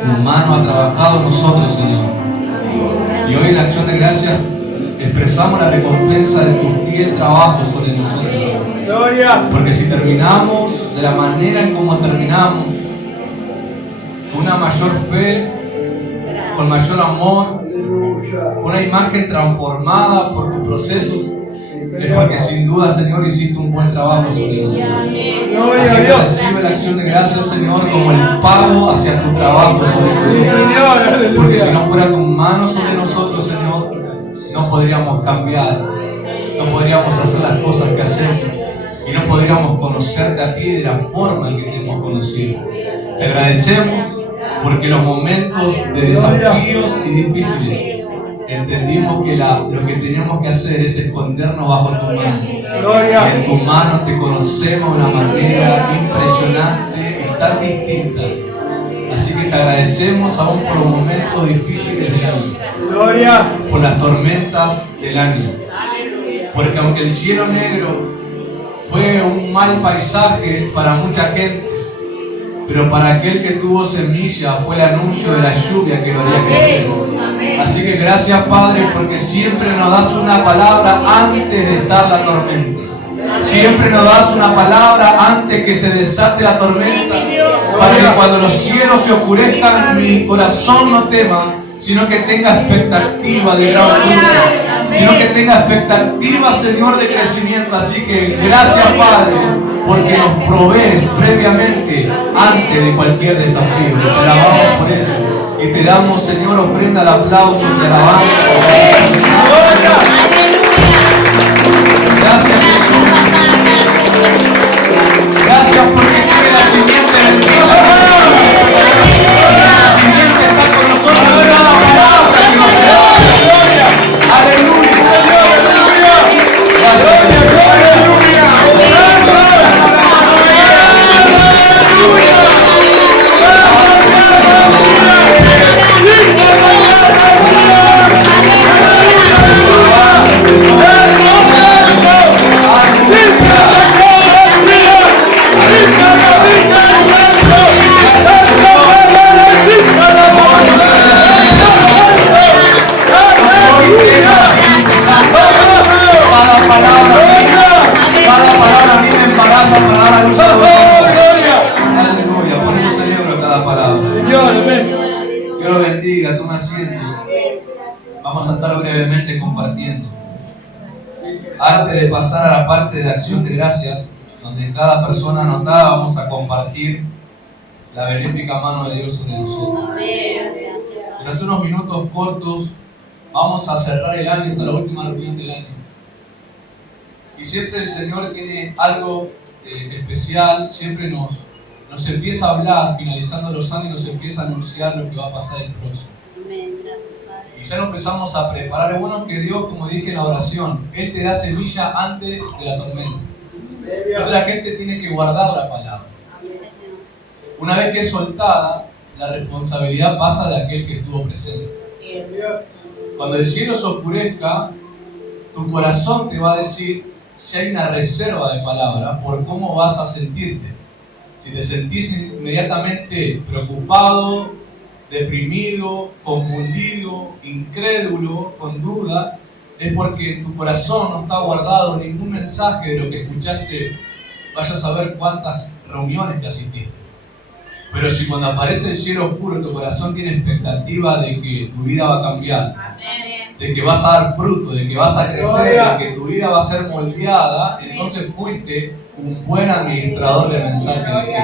Tu mano ha trabajado en nosotros, Señor. Y hoy en la acción de gracias expresamos la recompensa de tu fiel trabajo sobre nosotros. Porque si terminamos de la manera en como terminamos, con una mayor fe, con mayor amor, una imagen transformada por tus procesos, es porque sin duda, Señor, hiciste un buen trabajo sobre nosotros. Así que recibe la acción de gracias, Señor, como el pago hacia tu trabajo sobre nosotros. Porque si no fuera tu mano sobre nosotros, Señor, no podríamos cambiar, no podríamos hacer las cosas que hacemos y no podríamos conocerte a ti de la forma en que te hemos conocido. Te agradecemos porque en los momentos de desafíos y difíciles entendimos que lo que teníamos que hacer es escondernos bajo tu mano. Y en tus manos te conocemos de una manera impresionante y tan distinta. Así que te agradecemos aún por los momentos difíciles del año, por las tormentas del año. Porque aunque el cielo negro fue un mal paisaje para mucha gente, pero para aquel que tuvo semilla fue el anuncio de la lluvia que haría crecer. Así que gracias, Padre, porque siempre nos das una palabra antes de estar la tormenta. Siempre nos das una palabra antes que se desate la tormenta, para que cuando los cielos se oscurezcan, mi corazón no tema, sino que tenga expectativa de gran fruto, sino que tenga expectativa, Señor, de crecimiento. Así que gracias, Padre, porque nos provees previamente antes de cualquier desafío. Te alabamos por eso y te damos, Señor, ofrenda de aplausos y alabanza. Gracias, Jesús. Gracias porque tiene la simiente bendita. La simiente está con nosotros en cada palabra que nos da. Aleluya. Vamos a estar brevemente compartiendo. Antes de pasar a la parte de acción de gracias, donde cada persona anotada vamos a compartir la benéfica mano de Dios sobre nosotros. Durante unos minutos cortos vamos a cerrar el año hasta la última reunión del año. Y siempre el Señor tiene algo especial, siempre nos empieza a hablar, finalizando los años, nos empieza a anunciar lo que va a pasar el próximo. Y ya nos empezamos a preparar. Es bueno que Dios, como dije en la oración, Él te da semilla antes de la tormenta. Entonces la gente tiene que guardar la palabra. Una vez que es soltada, la responsabilidad pasa de aquel que estuvo presente. Cuando el cielo se oscurezca, tu corazón te va a decir si hay una reserva de palabra por cómo vas a sentirte. Si te sentís inmediatamente preocupado, deprimido, confundido, incrédulo, con duda, es porque en tu corazón no está guardado ningún mensaje de lo que escuchaste. Vaya a saber cuántas reuniones que asististe. Pero si cuando aparece el cielo oscuro tu corazón tiene expectativa de que tu vida va a cambiar, de que vas a dar fruto, de que vas a crecer, de que tu vida va a ser moldeada, entonces fuiste un buen administrador de mensajes de Dios.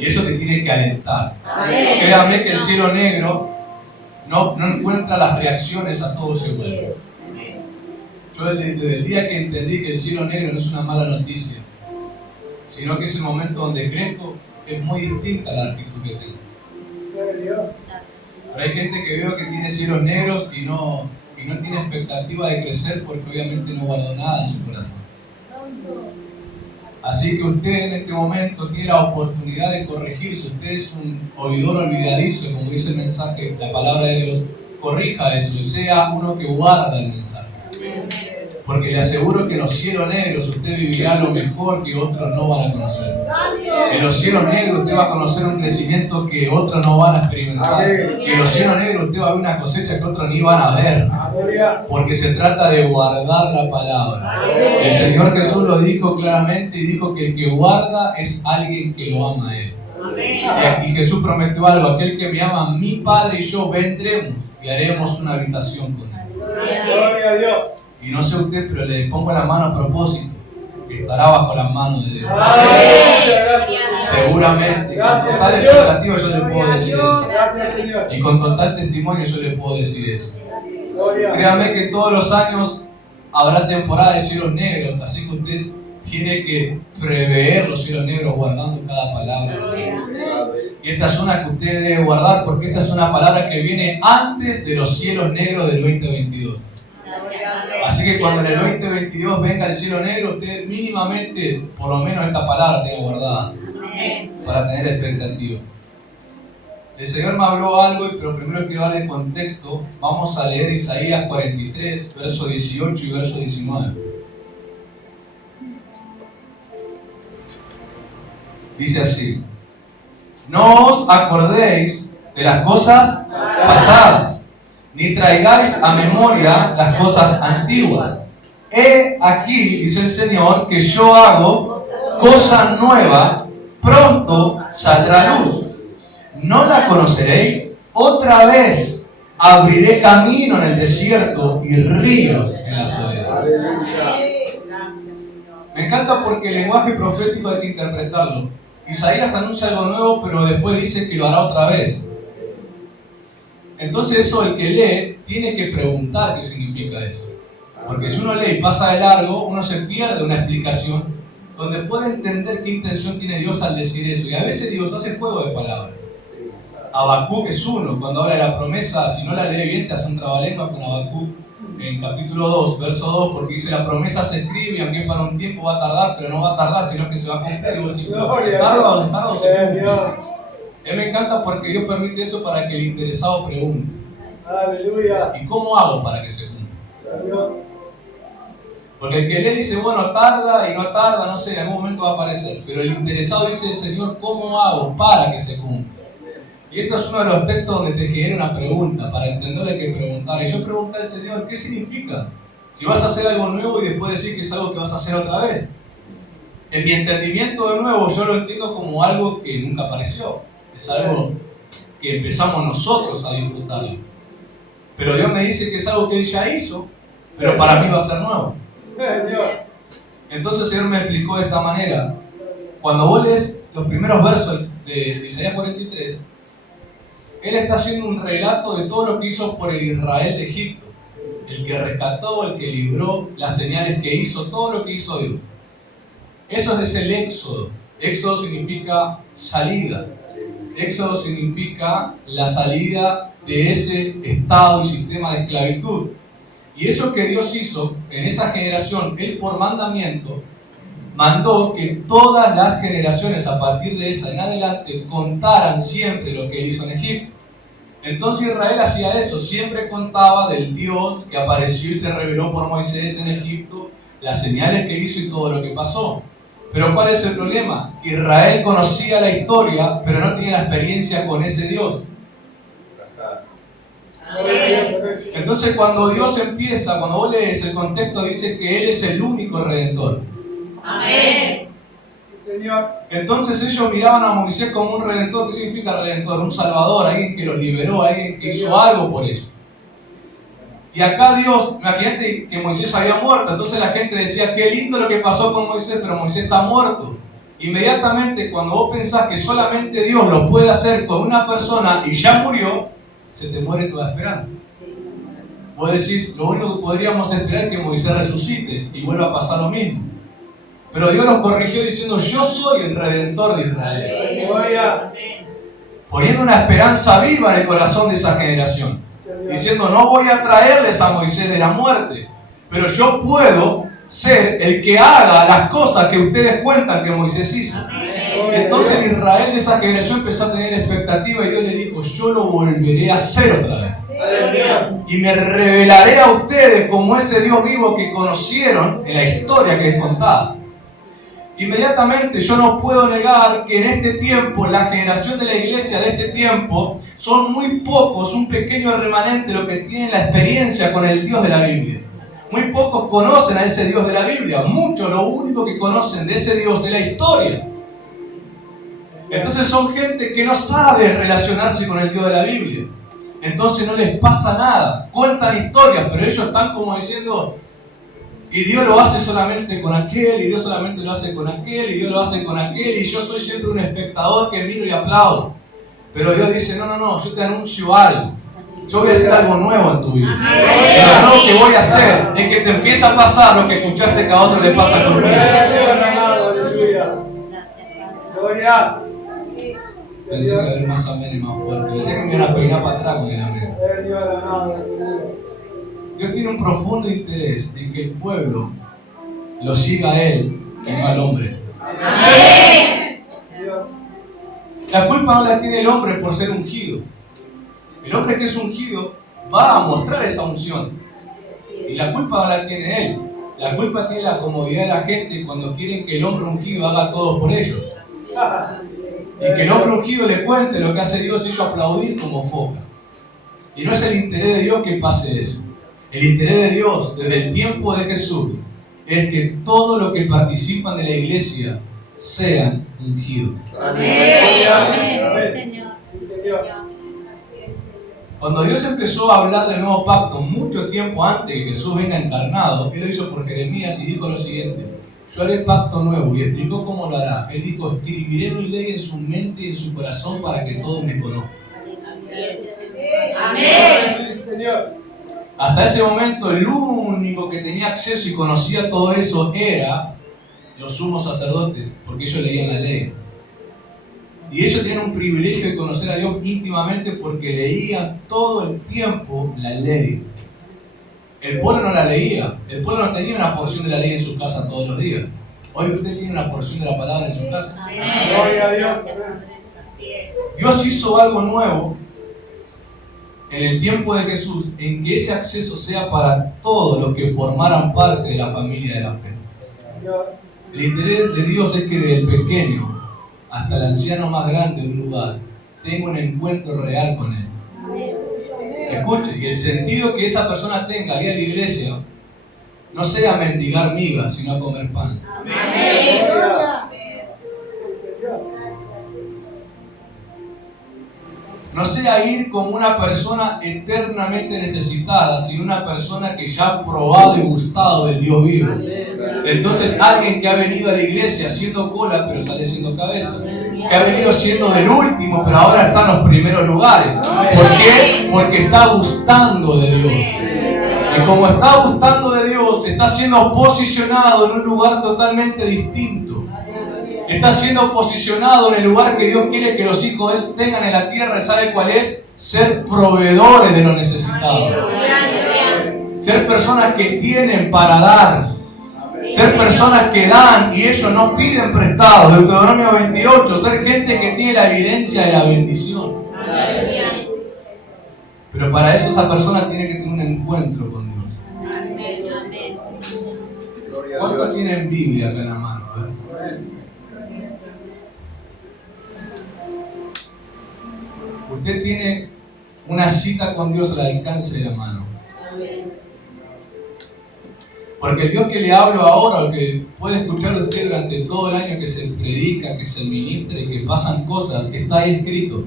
Y eso te tiene que alentar. Créame que el cielo negro no encuentra las reacciones a todo ese vuelo. Yo desde el día que entendí que el cielo negro no es una mala noticia, sino que es el momento donde crezco, es muy distinta la actitud que tengo. Pero hay gente que veo que tiene cielos negros y no tiene expectativa de crecer porque obviamente no guardó nada en su corazón. Así que usted en este momento tiene la oportunidad de corregirse. Usted es un oidor olvidadizo, como dice el mensaje, la palabra de Dios. Corrija eso y sea uno que guarda el mensaje. Porque le aseguro que en los cielos negros usted vivirá lo mejor que otros no van a conocer. En los cielos negros usted va a conocer un crecimiento que otros no van a experimentar. En los cielos negros usted va a ver una cosecha que otros ni van a ver. Porque se trata de guardar la palabra. El Señor Jesús lo dijo claramente y dijo que el que guarda es alguien que lo ama a Él. Y Jesús prometió algo: aquel que me ama, mi Padre y yo vendremos y haremos una habitación con Él. Gloria a Dios. Y no sé usted, pero le pongo la mano a propósito, que estará bajo las manos de Dios. Seguramente, con total expectativa yo le puedo decir eso. Y con total testimonio yo le puedo decir eso. Créame que todos los años habrá temporada de cielos negros, así que usted tiene que prever los cielos negros guardando cada palabra. Y esta es una que usted debe guardar, porque esta es una palabra que viene antes de los cielos negros del 2022. Así que cuando en el 2022 venga el cielo negro, usted mínimamente, por lo menos esta palabra tenga guardada para tener expectativa. El Señor me habló algo, pero primero quiero darle contexto. Vamos a leer Isaías 43, verso 18 y verso 19. Dice así: no os acordéis de las cosas pasadas, ni traigáis a memoria las cosas antiguas. He aquí, dice el Señor, que yo hago cosa nueva, pronto saldrá luz. ¿No la conoceréis? Otra vez abriré camino en el desierto y ríos en la soledad. Me encanta porque el lenguaje profético hay que interpretarlo. Isaías anuncia algo nuevo, pero después dice que lo hará otra vez. Entonces eso, el que lee tiene que preguntar qué significa eso. Porque si uno lee y pasa de largo, uno se pierde una explicación donde puede entender qué intención tiene Dios al decir eso. Y a veces Dios hace juego de palabras. Habacuc es uno, cuando habla de la promesa, si no la lee bien te hace un trabalengua con Habacuc en capítulo 2, verso 2, porque dice: la promesa se escribe, aunque para un tiempo va a tardar, pero no va a tardar, sino que se va a cumplir. Digo, si tarda o no tarda, se cumple. A mí me encanta porque Dios permite eso para que el interesado pregunte. Aleluya. ¿Y cómo hago para que se cumpla? Porque el que lee dice, bueno, tarda y no tarda, no sé, en algún momento va a aparecer. Pero el interesado dice, Señor, ¿cómo hago para que se cumpla? Y esto es uno de los textos donde te genera una pregunta. Para entenderlo hay que preguntar. Y yo pregunté al Señor, ¿qué significa? Si vas a hacer algo nuevo y después decir que es algo que vas a hacer otra vez. En mi entendimiento de nuevo, yo lo entiendo como algo que nunca apareció. Es algo que empezamos nosotros a disfrutarlo. Pero Dios me dice que es algo que Él ya hizo, pero para mí va a ser nuevo. Entonces el Señor me explicó de esta manera. Cuando vos lees los primeros versos de Isaías 43, Él está haciendo un relato de todo lo que hizo por el Israel de Egipto. El que rescató, el que libró, las señales que hizo, todo lo que hizo Dios. Eso es el éxodo. Éxodo significa salida. Éxodo significa la salida de ese estado y sistema de esclavitud. Y eso que Dios hizo en esa generación, Él por mandamiento mandó que todas las generaciones a partir de esa en adelante contaran siempre lo que Él hizo en Egipto. Entonces Israel hacía eso, siempre contaba del Dios que apareció y se reveló por Moisés en Egipto, las señales que hizo y todo lo que pasó. Pero ¿cuál es el problema? Israel conocía la historia, pero no tenía la experiencia con ese Dios. Entonces cuando Dios empieza, cuando vos lees el contexto, dice que Él es el único Redentor. Amén. Entonces ellos miraban a Moisés como un Redentor. ¿Qué significa Redentor? Un Salvador, alguien que los liberó, alguien que hizo algo por ellos. Y acá Dios, imagínate que Moisés había muerto, entonces la gente decía, qué lindo lo que pasó con Moisés, pero Moisés está muerto. Inmediatamente cuando vos pensás que solamente Dios lo puede hacer con una persona y ya murió, se te muere toda esperanza. Vos decís, lo único que podríamos esperar es que Moisés resucite y vuelva a pasar lo mismo. Pero Dios los corrigió diciendo, yo soy el Redentor de Israel. Poniendo una esperanza viva en el corazón de esa generación. Diciendo, no voy a traerles a Moisés de la muerte, pero yo puedo ser el que haga las cosas que ustedes cuentan que Moisés hizo. Entonces el Israel de esa generación empezó a tener expectativa y Dios le dijo, yo lo volveré a hacer otra vez. Y me revelaré a ustedes como ese Dios vivo que conocieron en la historia que les contaba. Inmediatamente yo no puedo negar que en este tiempo, la generación de la iglesia de este tiempo, son muy pocos, un pequeño remanente los que tienen la experiencia con el Dios de la Biblia. Muy pocos conocen a ese Dios de la Biblia. Muchos lo único que conocen de ese Dios es la historia. Entonces son gente que no sabe relacionarse con el Dios de la Biblia. Entonces no les pasa nada. Cuentan historias, pero ellos están como diciendo, y Dios lo hace solamente con aquel, y Dios solamente lo hace con aquel, y Dios lo hace con aquel, y yo soy siempre un espectador que miro y aplaudo. Pero Dios dice, no, yo te anuncio algo. Yo voy a hacer algo nuevo en tu vida. Y lo nuevo que voy a hacer es que te empieza a pasar lo que escuchaste que a otro le pasa conmigo. Gloria. Pensé que iba a haber más amén y más fuerte. Pensé que me iban a peinar para atrás con el amén. Dios tiene un profundo interés en que el pueblo lo siga a Él y no al hombre. Amén. La culpa no la tiene el hombre por ser ungido. El hombre que es ungido va a mostrar esa unción. Y la culpa no la tiene él. La culpa tiene la comodidad de la gente cuando quieren que el hombre ungido haga todo por ellos. Y que el hombre ungido le cuente lo que hace Dios y ellos aplaudir como foca. Y no es el interés de Dios que pase eso. El interés de Dios desde el tiempo de Jesús es que todos los que participan de la iglesia sean ungidos. Amén. Amén. Señor. Cuando Dios empezó a hablar del nuevo pacto, mucho tiempo antes de que Jesús venga encarnado, Él lo hizo por Jeremías y dijo lo siguiente: yo haré pacto nuevo, y explicó cómo lo hará. Él dijo: escribiré mi ley en su mente y en su corazón para que todos me conozcan. Amén. Hasta ese momento el único que tenía acceso y conocía todo eso era los sumos sacerdotes, porque ellos leían la ley. Y ellos tenían un privilegio de conocer a Dios íntimamente porque leían todo el tiempo la ley. El pueblo no la leía. El pueblo no tenía una porción de la ley en su casa todos los días. Hoy usted tiene una porción de la palabra en su casa. Gloria a Dios. Dios hizo algo nuevo en el tiempo de Jesús, en que ese acceso sea para todos los que formaran parte de la familia de la fe. El interés de Dios es que desde el pequeño hasta el anciano más grande de un lugar tenga un encuentro real con Él. Escuche, y el sentido que esa persona tenga al ir a la iglesia no sea mendigar migas, sino a comer pan. Amén. No sea ir como una persona eternamente necesitada, sino una persona que ya ha probado y gustado del Dios vivo. Entonces, alguien que ha venido a la iglesia siendo cola, pero sale siendo cabeza. Que ha venido siendo del último, pero ahora está en los primeros lugares. ¿Por qué? Porque está gustando de Dios. Y como está gustando de Dios, está siendo posicionado en un lugar totalmente distinto. Está siendo posicionado en el lugar que Dios quiere que los hijos de Él tengan en la tierra. ¿Sabe cuál es? Ser proveedores de los necesitados. Ser personas que tienen para dar. Ser personas que dan y ellos no piden prestado. Deuteronomio 28. Ser gente que tiene la evidencia de la bendición. Pero para eso esa persona tiene que tener un encuentro con Dios. ¿Cuántos tienen Biblia acá en la mano? Usted tiene una cita con Dios al alcance de la mano. Porque el Dios que le hablo ahora, o que puede escuchar de usted durante todo el año que se predica, que se ministra y que pasan cosas, está ahí escrito.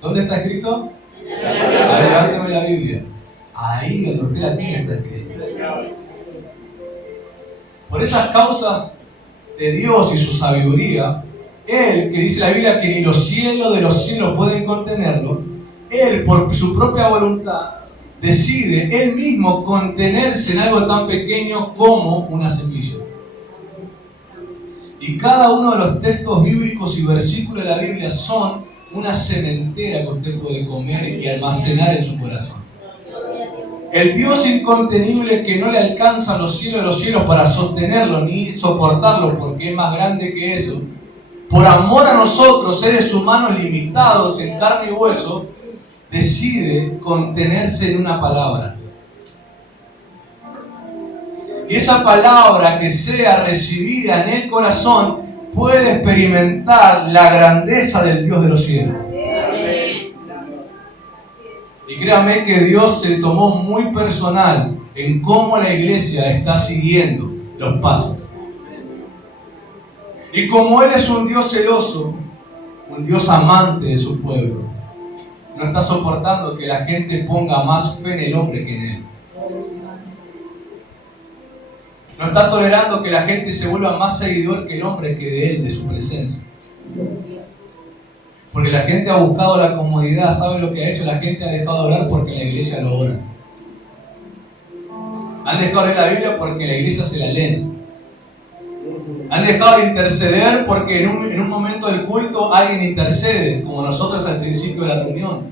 ¿Dónde está escrito? A ver, levántame la Biblia. Ahí donde usted la tiene está escrito. Por esas causas de Dios y su sabiduría, Él, que dice la Biblia que ni los cielos de los cielos pueden contenerlo, Él, por su propia voluntad, decide Él mismo contenerse en algo tan pequeño como una semilla. Y cada uno de los textos bíblicos y versículos de la Biblia son una cementera que usted puede comer y almacenar en su corazón. El Dios incontenible que no le alcanzan los cielos de los cielos para sostenerlo ni soportarlo porque es más grande que eso, por amor a nosotros, seres humanos limitados en carne y hueso, decide contenerse en una palabra. Y esa palabra que sea recibida en el corazón puede experimentar la grandeza del Dios de los cielos. Y créame que Dios se tomó muy personal en cómo la iglesia está siguiendo los pasos. Y como Él es un Dios celoso, un Dios amante de su pueblo, no está soportando que la gente ponga más fe en el hombre que en Él. No está tolerando que la gente se vuelva más seguidor que el hombre que de Él, de su presencia. Porque la gente ha buscado la comodidad. ¿Sabe lo que ha hecho? La gente ha dejado de orar porque en la iglesia lo oran. Han dejado de leer la Biblia porque en la iglesia se la leen. Han dejado de interceder porque en un momento del culto alguien intercede, como nosotros al principio de la reunión.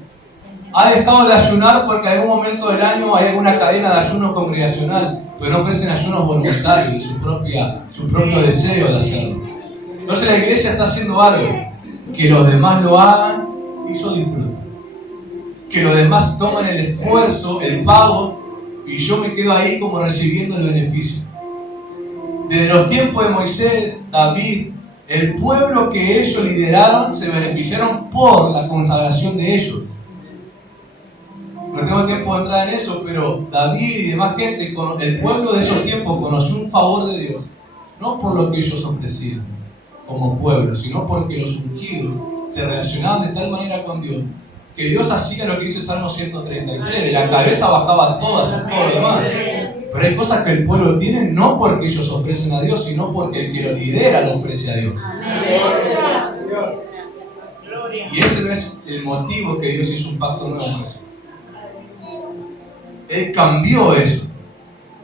Ha dejado de ayunar porque en algún momento del año hay alguna cadena de ayuno congregacional, pero no ofrecen ayunos voluntarios y su propio deseo de hacerlo. Entonces la iglesia está haciendo algo, que los demás lo hagan y yo disfruto. Que los demás tomen el esfuerzo, el pago, y yo me quedo ahí como recibiendo el beneficio. Desde los tiempos de Moisés, David, el pueblo que ellos lideraron se beneficiaron por la consagración de ellos. No tengo tiempo de entrar en eso, pero David y demás gente, el pueblo de esos tiempos conoció un favor de Dios, no por lo que ellos ofrecían como pueblo, sino porque los ungidos se relacionaban de tal manera con Dios, que Dios hacía lo que dice Salmo 133, de la cabeza bajaba todo, hacia todo lo demás. Pero hay cosas que el pueblo tiene no porque ellos ofrecen a Dios, sino porque el que lo lidera lo ofrece a Dios. Y ese no es el motivo que Dios hizo un pacto nuevo con eso. Él cambió eso.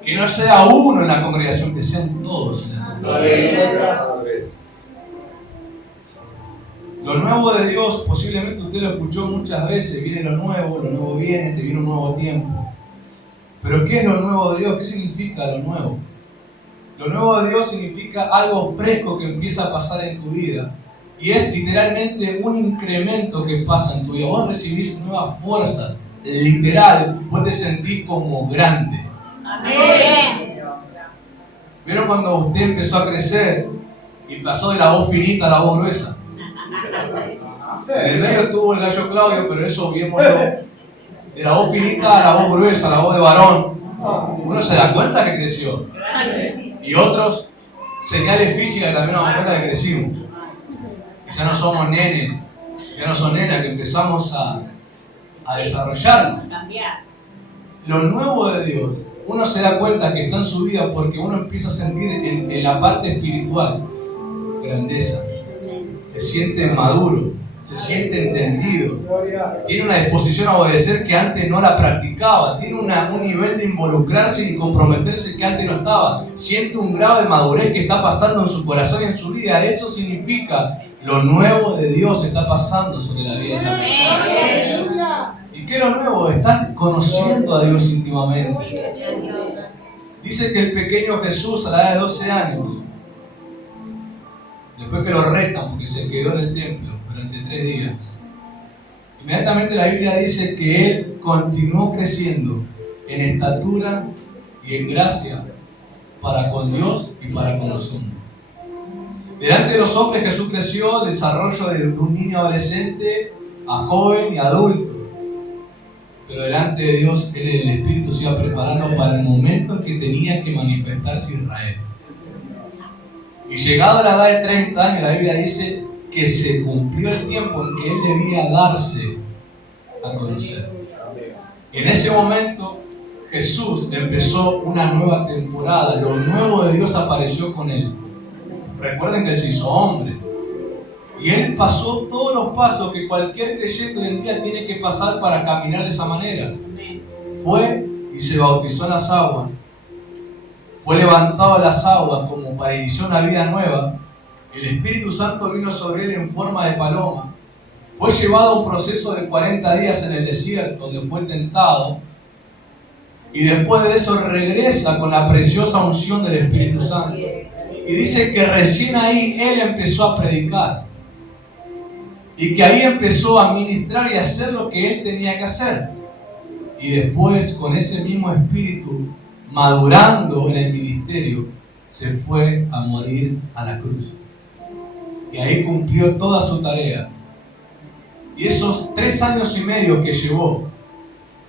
Que no sea uno en la congregación, que sean todos en la congregación. Lo nuevo de Dios, posiblemente usted lo escuchó muchas veces, viene lo nuevo viene, te viene un nuevo tiempo. Pero ¿qué es lo nuevo de Dios? ¿Qué significa lo nuevo? Lo nuevo de Dios significa algo fresco que empieza a pasar en tu vida. Y es literalmente un incremento que pasa en tu vida. Vos recibís nuevas fuerzas. Literal, vos te sentís como grande. Amén. ¿Vieron cuando usted empezó a crecer y pasó de la voz finita a la voz gruesa? En el medio tuvo el gallo Claudio, pero eso viémoslo. De la voz finita a la voz gruesa, a la voz de varón. Uno se da cuenta que creció. Y otros, señales físicas también nos damos cuenta que crecimos. Y ya no somos nenes, ya no son nenas, que empezamos a desarrollarnos. Lo nuevo de Dios, uno se da cuenta que está en su vida porque uno empieza a sentir en la parte espiritual grandeza. Se siente maduro, se siente entendido, tiene una disposición a obedecer que antes no la practicaba, tiene un nivel de involucrarse y comprometerse que antes no estaba, siente un grado de madurez que está pasando en su corazón y en su vida. Eso significa lo nuevo de Dios está pasando sobre la vida de esa persona. ¿Y qué es lo nuevo? Están conociendo a Dios íntimamente. Dice que el pequeño Jesús a la edad de 12 años, después que lo retan porque se quedó en el templo durante 3 días, inmediatamente la Biblia dice que él continuó creciendo en estatura y en gracia para con Dios y para con los hombres. Delante de los hombres Jesús creció, desarrollo de un niño adolescente a joven y adulto. Pero delante de Dios, el Espíritu se iba preparando para el momento en que tenía que manifestarse Israel. Y llegado a la edad de 30 años, la Biblia dice que se cumplió el tiempo en que él debía darse a conocer. Y en ese momento, Jesús empezó una nueva temporada. Lo nuevo de Dios apareció con él. Recuerden que él se hizo hombre. Y él pasó todos los pasos que cualquier creyente hoy en día tiene que pasar para caminar de esa manera. Fue y se bautizó en las aguas. Fue levantado a las aguas como para iniciar una vida nueva. El Espíritu Santo vino sobre él en forma de paloma. Fue llevado a un proceso de 40 días en el desierto, donde fue tentado. Y después de eso regresa con la preciosa unción del Espíritu Santo. Y dice que recién ahí él empezó a predicar. Y que ahí empezó a ministrar y a hacer lo que él tenía que hacer. Y después, con ese mismo espíritu, madurando en el ministerio, se fue a morir a la cruz. Y ahí cumplió toda su tarea. Y esos 3 años y medio que llevó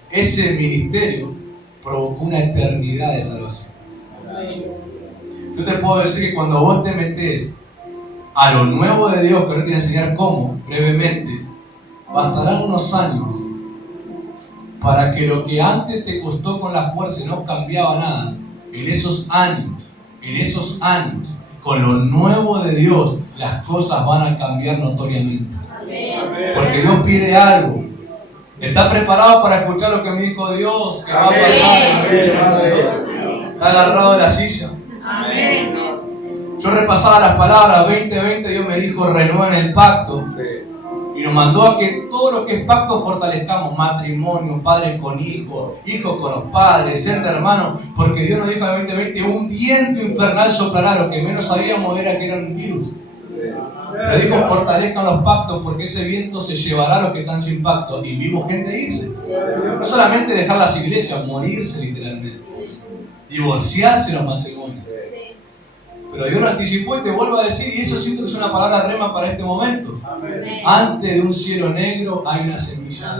ese ministerio provocó una eternidad de salvación. Yo te puedo decir que cuando vos te metés a lo nuevo de Dios, que ahora te voy a enseñar cómo, brevemente, bastarán unos años para que lo que antes te costó con la fuerza y no cambiaba nada, en esos años, con lo nuevo de Dios, las cosas van a cambiar notoriamente. Porque Dios pide algo. ¿Estás preparado para escuchar lo que me dijo Dios? ¿Qué va a pasar? ¿Está agarrado de la silla? Yo repasaba las palabras 2020, Dios me dijo renueven el pacto. Y nos mandó a que todo lo que es pacto fortalezcamos, matrimonio, padres con hijos, hijos con los padres, ser de hermanos, porque Dios nos dijo en el 2020, un viento infernal soplará, lo que menos sabíamos era que era un virus. Pero dijo fortalezcan los pactos porque ese viento se llevará a los que están sin pacto. Y vimos gente irse. No solamente dejar las iglesias, morirse literalmente. Divorciarse los matrimonios. Pero Dios lo anticipó y te vuelvo a decir, y eso siento que es una palabra rema para este momento. Antes de un cielo negro hay una semilla.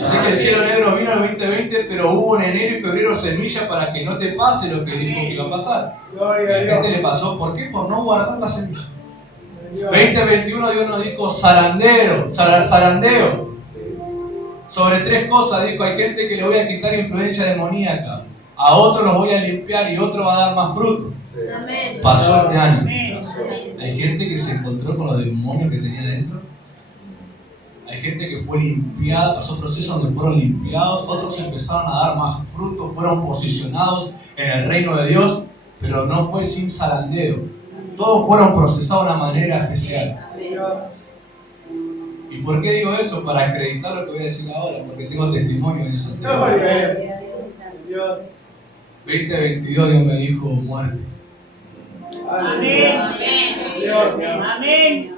Así que el cielo negro vino en el 2020, pero hubo en enero y febrero semillas para que no te pase lo que dijo que iba a pasar. Y a la gente le pasó, ¿por qué? Por no guardar la semilla. 2021 Dios nos dijo zarandeo. Sobre 3 cosas dijo, hay gente que le voy a quitar influencia demoníaca. A otros los voy a limpiar y otro va a dar más fruto. Pasó este año. Hay gente que se encontró con los demonios que tenía dentro. Hay gente que fue limpiada, pasó procesos donde fueron limpiados. Otros empezaron a dar más fruto, fueron posicionados en el reino de Dios. Pero no fue sin zarandeo. Todos fueron procesados de una manera especial. ¿Y por qué digo eso? Para acreditar lo que voy a decir ahora. Porque tengo testimonio en ese tema. 2022 Dios me dijo muerte. Amén. Amén.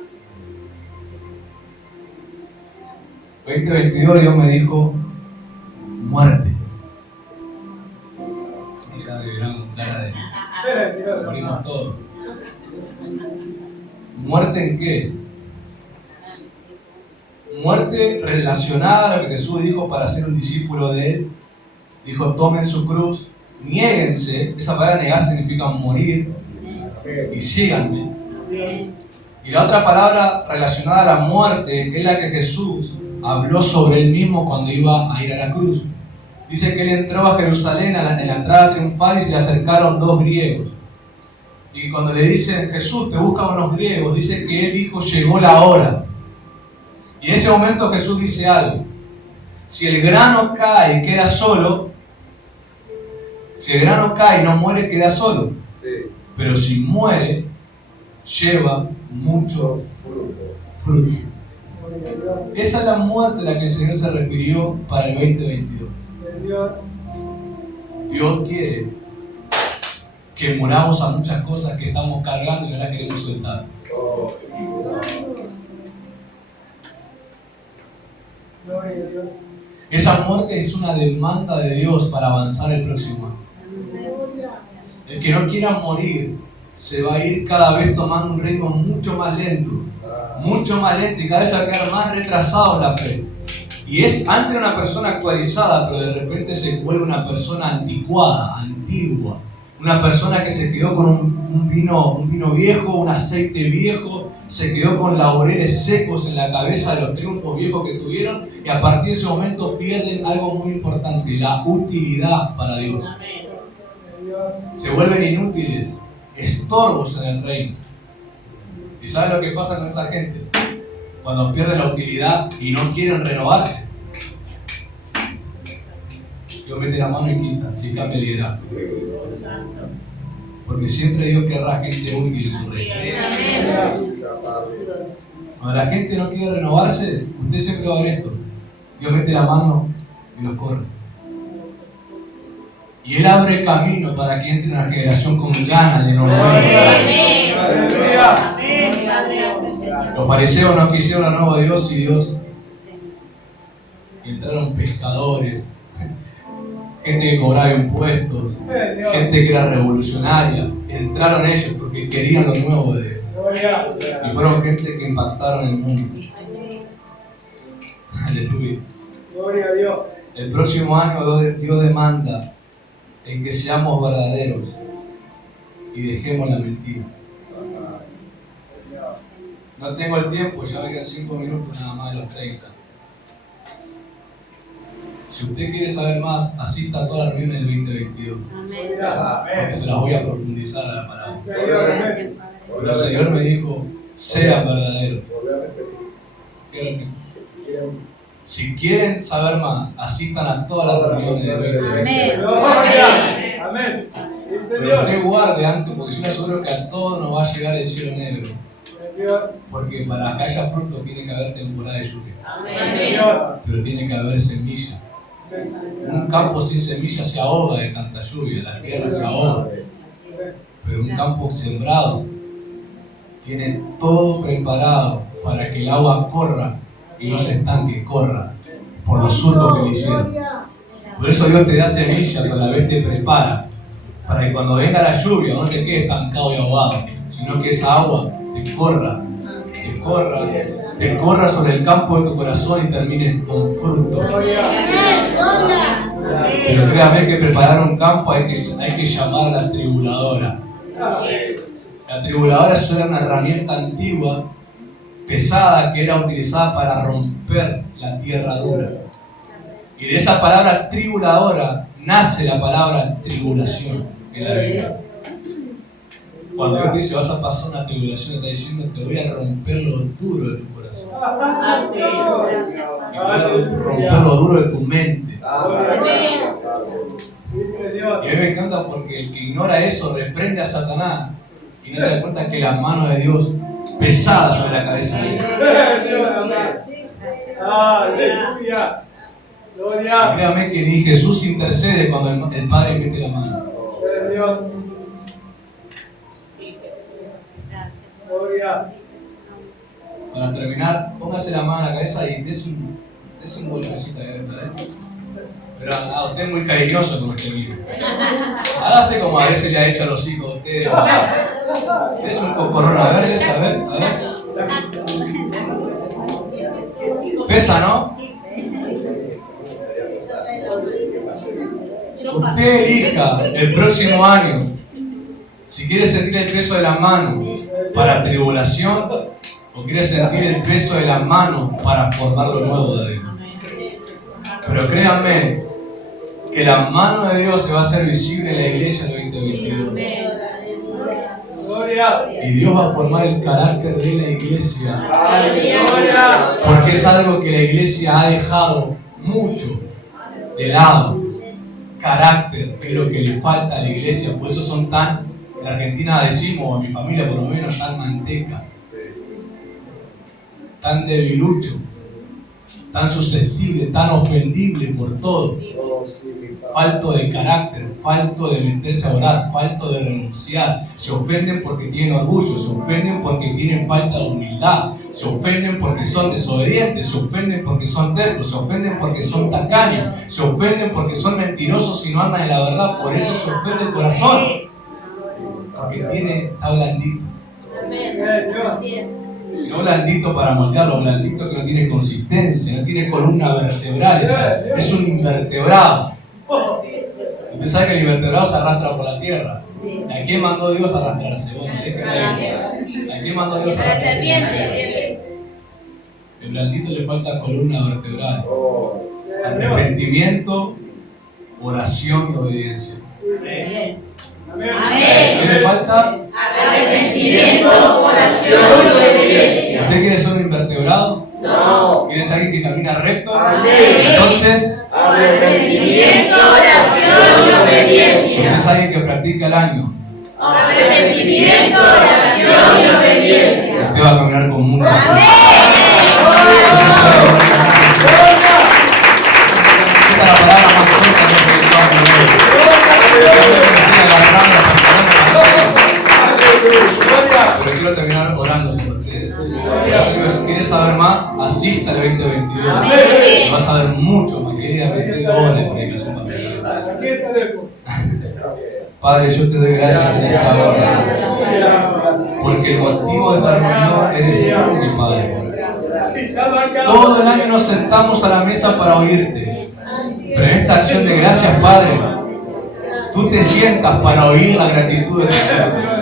2022 Dios me dijo muerte. Y ya deberán con cara de morimos todos. ¿Muerte en qué? Muerte relacionada a lo que Jesús dijo para ser un discípulo de Él. Dijo, tomen su cruz, niéguense. Esa palabra negar significa morir. Y síganme. Y la otra palabra relacionada a la muerte es la que Jesús habló sobre él mismo cuando iba a ir a la cruz. Dice que él entró a Jerusalén en la entrada triunfal y se le acercaron 2 griegos. Y cuando le dicen, Jesús, te buscan unos griegos, dice que él dijo, llegó la hora. Y en ese momento Jesús dice algo. Si el grano cae y queda solo, si el grano cae y no muere, queda solo. Pero si muere, lleva mucho fruto. Esa es la muerte a la que el Señor se refirió para el 2022. Dios quiere que muramos a muchas cosas que estamos cargando y no las queremos soltar. Esa muerte es una demanda de Dios para avanzar el próximo año. El que no quiera morir se va a ir cada vez tomando un ritmo mucho más lento y cada vez se va a quedar más retrasado en la fe. Y es antes una persona actualizada, pero de repente se vuelve una persona anticuada, antigua. Una persona que se quedó con un vino viejo, un aceite viejo, se quedó con laureles secos en la cabeza de los triunfos viejos que tuvieron y a partir de ese momento pierden algo muy importante, la utilidad para Dios. Se vuelven inútiles, estorbos en el reino. ¿Y sabes lo que pasa con esa gente? Cuando pierden la utilidad y no quieren renovarse, Dios mete la mano y quita, y cambia el liderazgo. Porque siempre Dios querrá gente útil en su reino. Cuando la gente no quiere renovarse, usted siempre va a ver esto. Dios mete la mano y los corre. Y Él abre camino para que entre una generación con ganas de no volver. fariseos no quisieron a nuevo Dios y Dios. Y entraron pescadores, gente que cobraba impuestos, gente que era revolucionaria. Entraron ellos porque querían lo nuevo de Él. Y fueron gente que impactaron el mundo. Aleluya. Gloria a Dios. El próximo año Dios demanda en que seamos verdaderos y dejemos la mentira. No tengo el tiempo, ya me quedan 5 minutos nada más de los 30. Si usted quiere saber más, asista a todas las reuniones del 2022. Porque se las voy a profundizar a la palabra. Pero el Señor me dijo, sean verdaderos. Si quieren saber más, asistan a todas las reuniones del 2022. Amén. Pero usted guarde antes, porque yo le aseguro que a todos nos va a llegar el cielo negro. Porque para que haya fruto tiene que haber temporada de lluvia. Pero tiene que haber semilla. Un campo sin semilla se ahoga de tanta lluvia, la tierra se ahoga. Pero un campo sembrado tiene todo preparado para que el agua corra y no se estanque, corra por los surcos que le hicieron. Por eso Dios te da semilla, pero a la vez te prepara para que cuando venga la lluvia no te quedes estancado y ahogado, sino que esa agua te corra sobre el campo de tu corazón y termines con fruto. Pero créame que preparar un campo hay que llamar a la tribuladora. La tribuladora era una herramienta antigua, pesada, que era utilizada para romper la tierra dura. Y de esa palabra tribuladora nace la palabra tribulación en la Biblia. Cuando Dios te dice vas a pasar una tribulación, está diciendo te voy a romper lo duro de tu corazón. Y voy a romper lo duro de tu mente. Y a mí me encanta porque el que ignora eso reprende a Satanás y no se da cuenta que la mano de Dios pesada sobre la cabeza de él. Aleluya. Gloria. Créame que ni Jesús intercede cuando el Padre mete la mano. Gloria. Para terminar, póngase la mano en la cabeza y des un golpecito de verdad. Pero a usted es muy cariñoso con usted mismo. Hágase como a veces le ha hecho a los hijos de ustedes. Es un cocorrón, a ver, a ver. Pesa, ¿no? Usted elija el próximo año si quiere sentir el peso de la mano para tribulación o quiere sentir el peso de la mano para formar lo nuevo de Dios. Pero créanme que la mano de Dios se va a hacer visible en la iglesia en el 2022. Y Dios va a formar el carácter de la iglesia. Porque es algo que la iglesia ha dejado mucho de lado. Carácter es lo que le falta a la iglesia. Por eso son tan, en Argentina decimos, a mi familia por lo menos, tan manteca, tan debilucho, tan susceptible, tan ofendible por todo. Falto de carácter, falto de meterse a orar, falto de renunciar. Se ofenden porque tienen orgullo, se ofenden porque tienen falta de humildad, se ofenden porque son desobedientes, se ofenden porque son tercos, se ofenden porque son tacaños, se ofenden porque son mentirosos y no andan en la verdad. Por eso se ofende el corazón, porque está blandito. No blandito para moldearlo, blandito que no tiene consistencia, no tiene columna vertebral, es un invertebrado. Usted sabe que el invertebrado se arrastra por la tierra. ¿A quién mandó Dios a arrastrarse? Bueno, ¿a quién mandó Dios a arrastrarse? El blandito le falta columna vertebral. Arrepentimiento, oración y obediencia. ¿Qué le falta? Arrepentimiento, oración y obediencia. ¿Usted quiere ser un invertebrado? No. ¿Quiere ser alguien que camina recto? Amén. Entonces, arrepentimiento, oración y obediencia. ¿usted es alguien que practica el año? Arrepentimiento, oración y obediencia. Usted va a caminar con mucha fuerza. Amén. Esta es la palabra más fuerte que estamos Pero quiero terminar orando por ustedes. asista al 2022. Y vas a ver mucho más querida repetidores de predicación familiar. Aquí estaremos. Padre, yo te doy gracias en esta hora, porque el motivo de esta reunión eres tú, mi Padre. Todo el año nos sentamos a la mesa para oírte, pero en esta acción de gracias, Padre, tú te sientas para oír la gratitud de tu Hijo.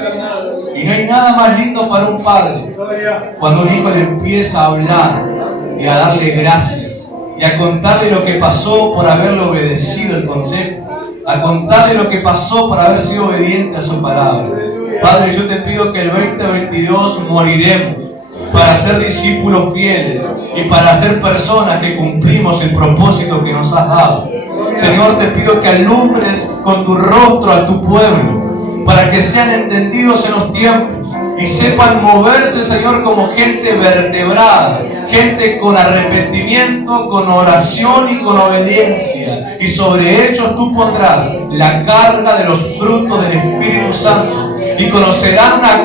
Y no hay nada más lindo para un padre cuando un hijo le empieza a hablar y a darle gracias y a contarle lo que pasó por haberle obedecido el consejo, a contarle lo que pasó por haber sido obediente a su palabra. Padre, yo te pido que el 2022 moriremos para ser discípulos fieles y para ser personas que cumplimos el propósito que nos has dado. Señor, te pido que alumbres con tu rostro a tu pueblo para que sean entendidos en los tiempos y sepan moverse, Señor, como gente vertebrada, gente con arrepentimiento, con oración y con obediencia. Y sobre ellos tú pondrás la carga de los frutos del Espíritu Santo y conocerán una